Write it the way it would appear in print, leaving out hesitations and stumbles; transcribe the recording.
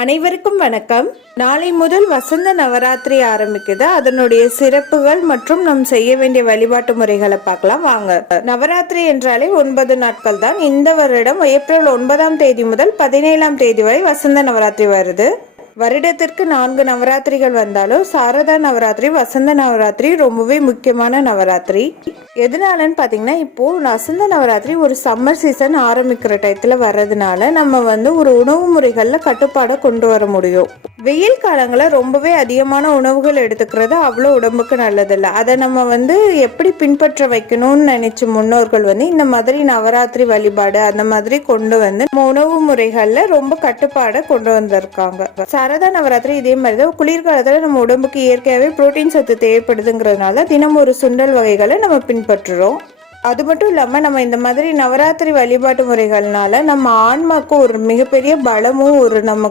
அனைவருக்கும் வணக்கம். நாளை முதல் வசந்த நவராத்திரி ஆரம்பிக்குது. அதனுடைய சிறப்புகள் மற்றும் நாம் செய்ய வேண்டிய வழிபாட்டு முறைகளை பார்க்கலாம் வாங்க. நவராத்திரி என்றாலே 9 நாட்கள் தான். இந்த வருடம் ஏப்ரல் 9ஆம் தேதி முதல் 17ஆம் தேதி வரை வசந்த நவராத்திரி வருது. வருடத்திற்கு 4 நவராத்திரிகள் வந்தாலும் சாரதா நவராத்திரி, வசந்த நவராத்திரி ரொம்பவே முக்கியமான நவராத்திரி. எதனாலன்னு பார்த்தீங்கன்னா, இப்போ வசந்த நவராத்திரி ஒரு சம்மர் சீசன் ஆரம்பிக்கிற டயத்துல வர்றதுனால நம்ம ஒரு உணவு முறைகளில் கட்டுப்பாடை கொண்டு வர முடியும். வெயில் காலங்களில் ரொம்பவே அதிகமான உணவுகள் எடுத்துக்கிறது அவ்வளோ உடம்புக்கு நல்லதில்லை. அதை நம்ம எப்படி பின்பற்ற வைக்கணும்னு நினைச்ச முன்னோர்கள் இந்த மாதிரி நவராத்திரி வழிபாடு அந்த மாதிரி கொண்டு நம்ம உணவு முறைகள்ல ரொம்ப கட்டுப்பாடை கொண்டு வந்திருக்காங்க. சாரதா நவராத்திரி இதே மாதிரிதான். குளிர்காலத்துல நம்ம உடம்புக்கு இயற்கையாகவே புரோட்டீன் சத்து தேவைப்படுதுங்கிறதுனால தினம் ஒரு சுண்டல் வகைகளை நம்ம பின்பற்றுறோம். அது மட்டும் இல்லாமல் நம்ம இந்த மாதிரி நவராத்திரி வழிபாட்டு முறைகள்னால நம்ம ஆன்மாக்கு ஒரு மிகப்பெரிய பலமும் நம்ம